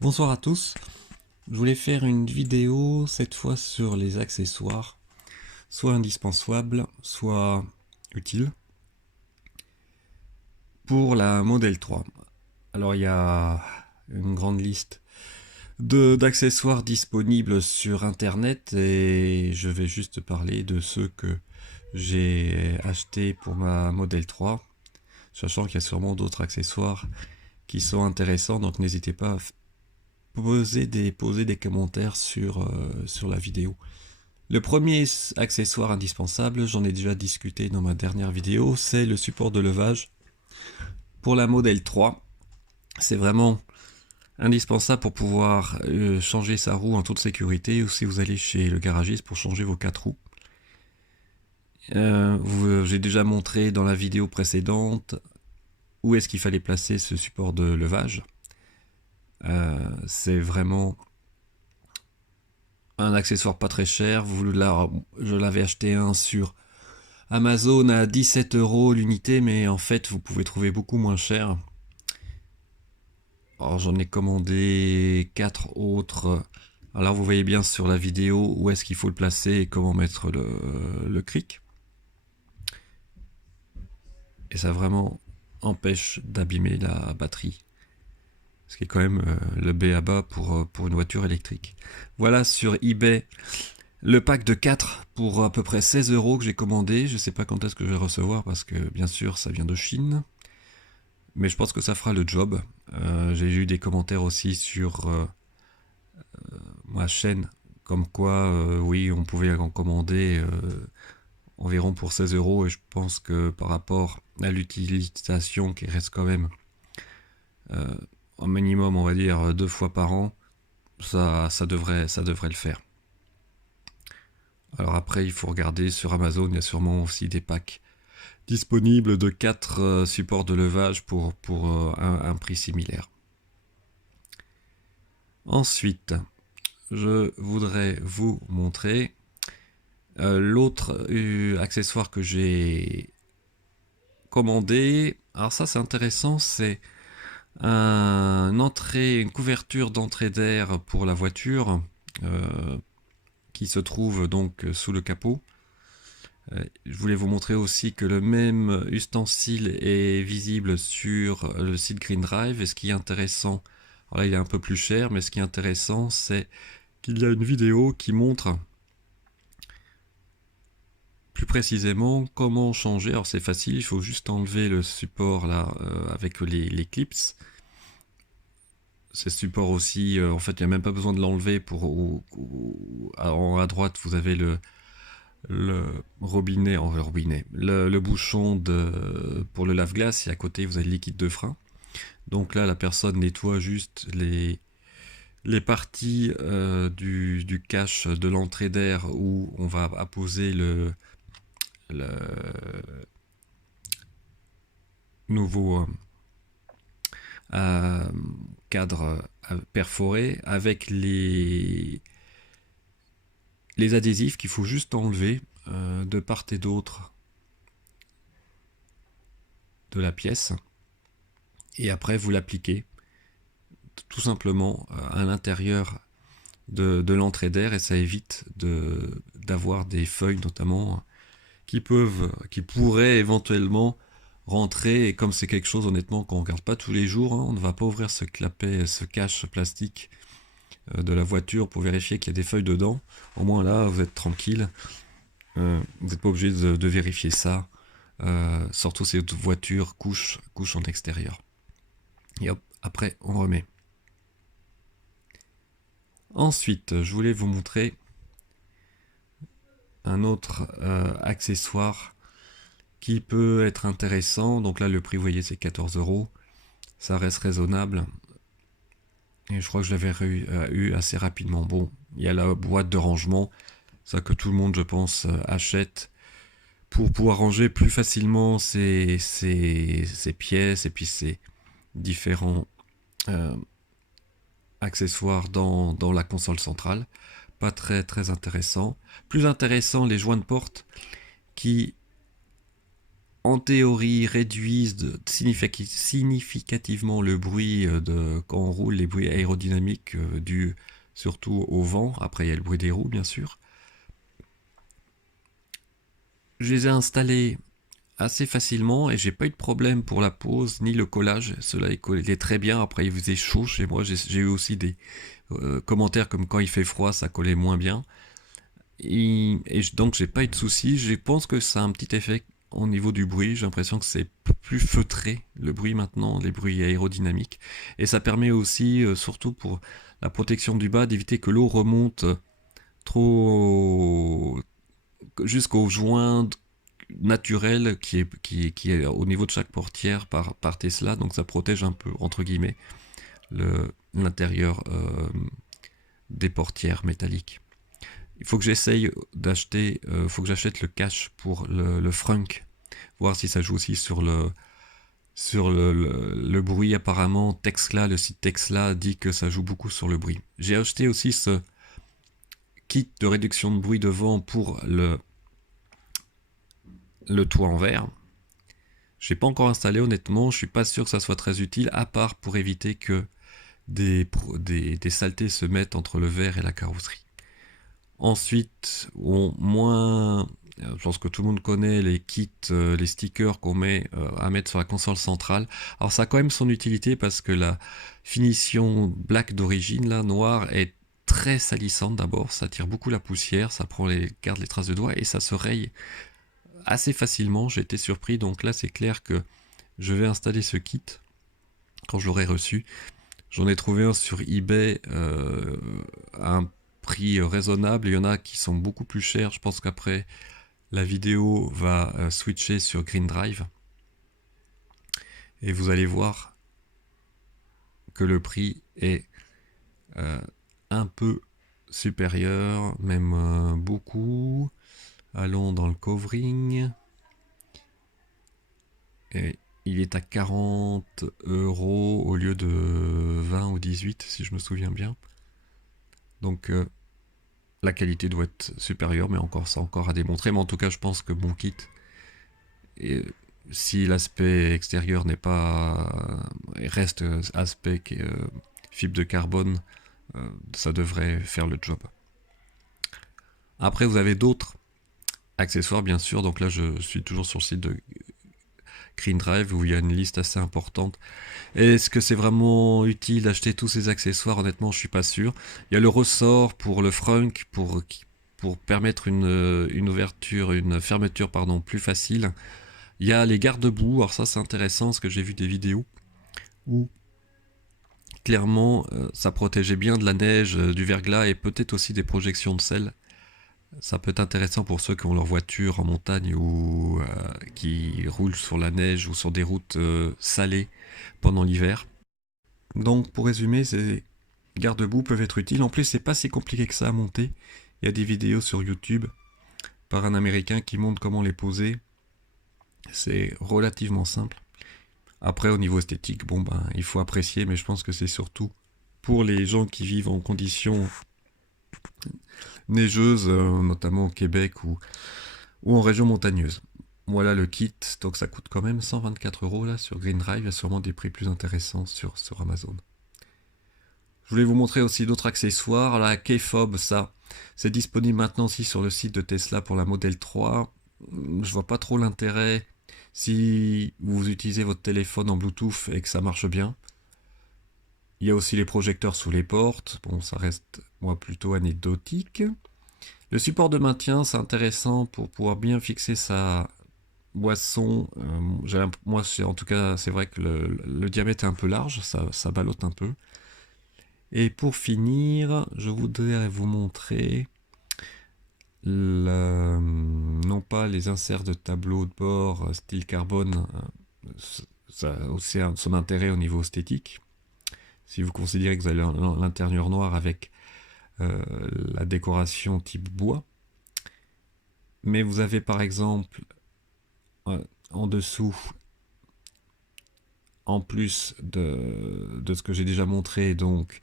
Bonsoir à tous, je voulais faire une vidéo cette fois sur les accessoires, soit indispensables, soit utiles, pour la Model 3. Alors il y a une grande liste d'accessoires disponibles sur internet et je vais juste parler de ceux que j'ai achetés pour ma Model 3, sachant qu'il y a sûrement d'autres accessoires qui sont intéressants, donc n'hésitez pas à poser des commentaires sur la vidéo. Le premier accessoire indispensable, j'en ai déjà discuté dans ma dernière vidéo, c'est le support de levage. Pour la Model 3, c'est vraiment indispensable pour pouvoir changer sa roue en toute sécurité ou si vous allez chez le garagiste pour changer vos 4 roues. J'ai déjà montré dans la vidéo précédente où est-ce qu'il fallait placer ce support de levage. C'est vraiment un accessoire pas très cher. Je l'avais acheté un sur Amazon à 17 € l'unité, mais en fait vous pouvez trouver beaucoup moins cher. Alors j'en ai commandé 4 autres. Alors vous voyez bien sur la vidéo où est-ce qu'il faut le placer et comment mettre le cric. Et ça vraiment empêche d'abîmer la batterie. Ce qui est quand même le b.a.-ba pour une voiture électrique. Voilà sur eBay le pack de 4 pour à peu près 16 € que j'ai commandé. Je ne sais pas quand est-ce que je vais recevoir parce que bien sûr ça vient de Chine. Mais je pense que ça fera le job. J'ai eu des commentaires aussi sur ma chaîne, comme quoi, oui, on pouvait en commander environ pour 16 €, et je pense que par rapport à l'utilisation qui reste quand même un minimum, on va dire, 2 fois par an, ça devrait le faire. Alors après, il faut regarder sur Amazon, il y a sûrement aussi des packs disponibles de 4 supports de levage pour un prix similaire. Ensuite, je voudrais vous montrer l'autre accessoire que j'ai commandé. Alors ça c'est intéressant, c'est une couverture d'entrée d'air pour la voiture qui se trouve donc sous le capot. Je voulais vous montrer aussi que le même ustensile est visible sur le site Green Drive. Et ce qui est intéressant, alors là il est un peu plus cher, mais ce qui est intéressant c'est qu'il y a une vidéo qui montre plus précisément comment changer. Alors c'est facile, il faut juste enlever le support là avec les clips. Ces supports aussi, en fait il n'y a même pas besoin de l'enlever à droite vous avez le robinet, le bouchon pour le lave-glace, et à côté vous avez le liquide de frein. Donc là la personne nettoie juste les parties du cache de l'entrée d'air où on va apposer le nouveau cadre perforé avec les adhésifs qu'il faut juste enlever de part et d'autre de la pièce, et après vous l'appliquez tout simplement à l'intérieur de l'entrée d'air, et ça évite d'avoir des feuilles notamment qui pourraient éventuellement rentrer. Et comme c'est quelque chose honnêtement qu'on ne regarde pas tous les jours, on ne va pas ouvrir ce cache plastique de la voiture pour vérifier qu'il y a des feuilles dedans. Au moins là vous êtes tranquille, vous n'êtes pas obligé de vérifier ça, surtout si votre voiture couche en extérieur. Et hop, après on remet. Ensuite je voulais vous montrer un autre accessoire qui peut être intéressant. Donc là le prix vous voyez c'est 14 €, ça reste raisonnable et je crois que je l'avais eu assez rapidement. Bon, il y a la boîte de rangement, ça que tout le monde je pense achète pour pouvoir ranger plus facilement ses pièces et puis ses différents accessoires dans la console centrale. Pas très intéressant. Plus intéressant les joints de porte qui en théorie, réduisent significativement le bruit quand on roule, les bruits aérodynamiques dus surtout au vent. Après, il y a le bruit des roues, bien sûr. Je les ai installés assez facilement et j'ai pas eu de problème pour la pose ni le collage. Cela est très bien. Après, il faisait chaud chez moi. J'ai eu aussi des commentaires comme quand il fait froid, ça collait moins bien. Donc, j'ai pas eu de soucis. Je pense que ça a un petit effet au niveau du bruit. J'ai l'impression que c'est plus feutré le bruit maintenant, les bruits aérodynamiques. Et ça permet aussi, surtout pour la protection du bas, d'éviter que l'eau remonte trop jusqu'au joint naturel qui est au niveau de chaque portière par Tesla, donc ça protège un peu, entre guillemets, l'intérieur des portières métalliques. Il faut que j'essaye d'acheter, faut que j'achète le cache pour le frunk, voir si ça joue aussi sur le bruit. Apparemment, Tesla, le site Tesla dit que ça joue beaucoup sur le bruit. J'ai acheté aussi ce kit de réduction de bruit devant pour le toit en verre. Je n'ai pas encore installé, honnêtement, je suis pas sûr que ça soit très utile, à part pour éviter que des saletés se mettent entre le verre et la carrosserie. Ensuite, je pense que tout le monde connaît les kits, les stickers qu'on met à mettre sur la console centrale. Alors ça a quand même son utilité parce que la finition black d'origine, là, noire, est très salissante d'abord. Ça tire beaucoup la poussière, ça garde les traces de doigts et ça se raye assez facilement. J'ai été surpris, donc là c'est clair que je vais installer ce kit quand je l'aurai reçu. J'en ai trouvé un sur eBay à un prix raisonnable. Il y en a qui sont beaucoup plus chers. Je pense qu'après la vidéo va switcher sur Green Drive. Et vous allez voir que le prix est un peu supérieur, même beaucoup. Allons dans le covering. Et il est à 40 € au lieu de 20 ou 18 si je me souviens bien. Donc la qualité doit être supérieure, mais c'est encore à démontrer. Mais en tout cas, je pense que mon kit, si l'aspect extérieur n'est pas, reste aspect fibre de carbone, ça devrait faire le job. Après, vous avez d'autres accessoires, bien sûr. Donc là, je suis toujours sur le site de Green Drive où il y a une liste assez importante. Est-ce que c'est vraiment utile d'acheter tous ces accessoires? Honnêtement, je suis pas sûr. Il y a le ressort pour le frunk pour permettre une ouverture, une fermeture pardon, plus facile. Il y a les garde-boue. Alors ça, c'est intéressant parce que j'ai vu des vidéos où clairement ça protégeait bien de la neige, du verglas et peut-être aussi des projections de sel. Ça peut être intéressant pour ceux qui ont leur voiture en montagne ou qui roulent sur la neige ou sur des routes salées pendant l'hiver. Donc pour résumer, ces garde-boue peuvent être utiles. En plus, c'est pas si compliqué que ça à monter. Il y a des vidéos sur YouTube par un Américain qui montre comment les poser. C'est relativement simple. Après, au niveau esthétique, il faut apprécier, mais je pense que c'est surtout pour les gens qui vivent en conditions neigeuses, notamment au Québec ou en région montagneuse. Voilà le kit, donc ça coûte quand même 124 € là sur Green Drive. Il y a sûrement des prix plus intéressants sur Amazon. Je voulais vous montrer aussi d'autres accessoires. La K-Fob, ça, c'est disponible maintenant aussi sur le site de Tesla pour la Model 3. Je vois pas trop l'intérêt si vous utilisez votre téléphone en Bluetooth et que ça marche bien. Il y a aussi les projecteurs sous les portes. Bon, ça reste, moi, plutôt anecdotique. Le support de maintien, c'est intéressant pour pouvoir bien fixer sa boisson. Moi, en tout cas, c'est vrai que le diamètre est un peu large, ça ballotte un peu. Et pour finir, je voudrais vous montrer non pas les inserts de tableau de bord style carbone, ça a aussi son intérêt au niveau esthétique. Si vous considérez que vous avez l'intérieur noir avec la décoration type bois. Mais vous avez par exemple en dessous, en plus de ce que j'ai déjà montré, donc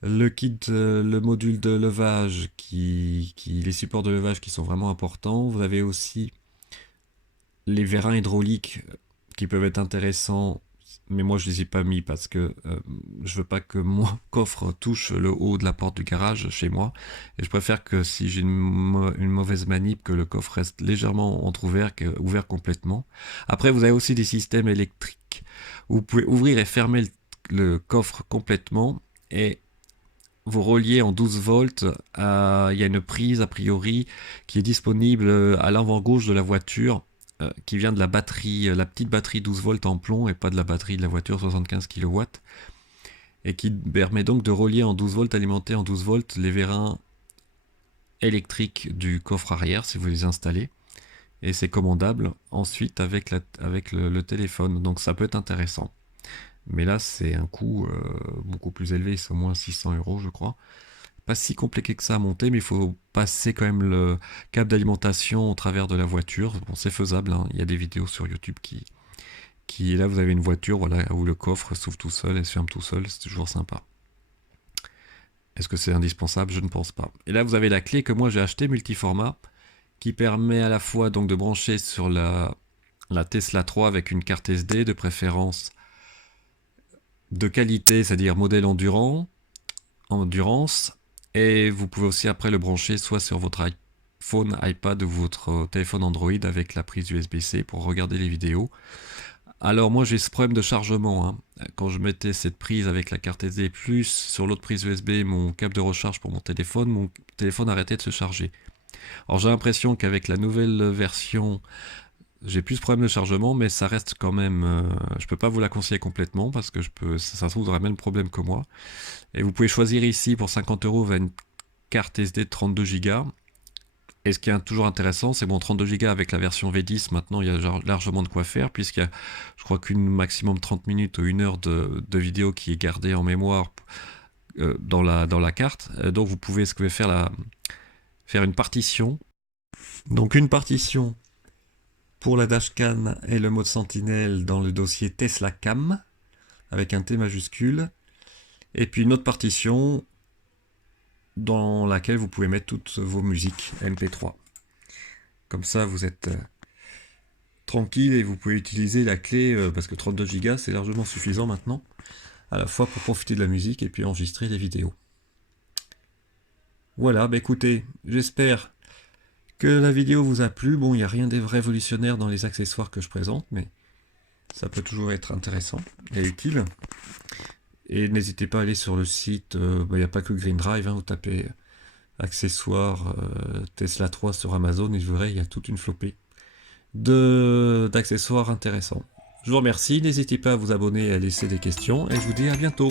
le kit, le module de levage, les supports de levage qui sont vraiment importants. Vous avez aussi les vérins hydrauliques qui peuvent être intéressants, mais moi je les ai pas mis parce que je veux pas que mon coffre touche le haut de la porte du garage chez moi, et je préfère que si j'ai une mauvaise manip, que le coffre reste légèrement entrouvert, ouvert complètement. Après, vous avez aussi des systèmes électriques où vous pouvez ouvrir et fermer le coffre complètement, et vous reliez en 12 volts. Il y a une prise a priori qui est disponible à l'avant gauche de la voiture, qui vient de la batterie, la petite batterie 12 volts en plomb, et pas de la batterie de la voiture 75 kW, et qui permet donc de relier en 12 volts, alimenter en 12 volts les vérins électriques du coffre arrière si vous les installez, et c'est commandable ensuite avec le téléphone, donc ça peut être intéressant. Mais là, c'est un coût beaucoup plus élevé, c'est au moins 600 € je crois. Pas si compliqué que ça à monter, mais il faut passer quand même le câble d'alimentation au travers de la voiture. Bon, c'est faisable, hein. Il y a des vidéos sur YouTube là, vous avez une voiture, voilà, où le coffre s'ouvre tout seul et se ferme tout seul, c'est toujours sympa. Est-ce que c'est indispensable? Je ne pense pas. Et là, vous avez la clé que moi j'ai achetée, multiformat, qui permet à la fois donc de brancher sur la Tesla 3 avec une carte SD, de préférence de qualité, c'est-à-dire modèle endurance, et vous pouvez aussi après le brancher soit sur votre iPhone, iPad ou votre téléphone Android avec la prise USB-C pour regarder les vidéos. Alors moi j'ai ce problème de chargement, hein. Quand je mettais cette prise avec la carte SD plus sur l'autre prise USB mon câble de recharge pour mon téléphone arrêtait de se charger. Alors j'ai l'impression qu'avec la nouvelle version, j'ai plus de problème de chargement, mais ça reste quand même... je peux pas vous la conseiller complètement parce que ça se trouve, vous aurez le même problème que moi. Et vous pouvez choisir ici pour 50 € une carte SD de 32 Go. Et ce qui est toujours intéressant, c'est bon, 32 Go avec la version V10, maintenant il y a largement de quoi faire, puisqu'il y a, je crois qu'une maximum 30 minutes ou 1 heure de vidéo qui est gardée en mémoire dans la carte. Donc vous pouvez faire une partition. Donc une partition pour la dashcam et le mode Sentinelle dans le dossier Tesla Cam, avec un T majuscule. Et puis une autre partition dans laquelle vous pouvez mettre toutes vos musiques MP3. Comme ça, vous êtes tranquille et vous pouvez utiliser la clé, parce que 32 Go c'est largement suffisant maintenant, à la fois pour profiter de la musique et puis enregistrer les vidéos. Voilà, bah écoutez, j'espère que la vidéo vous a plu. Bon, il n'y a rien de révolutionnaire dans les accessoires que je présente, mais ça peut toujours être intéressant et utile. Et n'hésitez pas à aller sur le site, il n'y a pas que Green Drive, hein, vous tapez accessoires Tesla 3 sur Amazon et vous verrez, il y a toute une flopée d'accessoires intéressants. Je vous remercie, n'hésitez pas à vous abonner et à laisser des questions, et je vous dis à bientôt.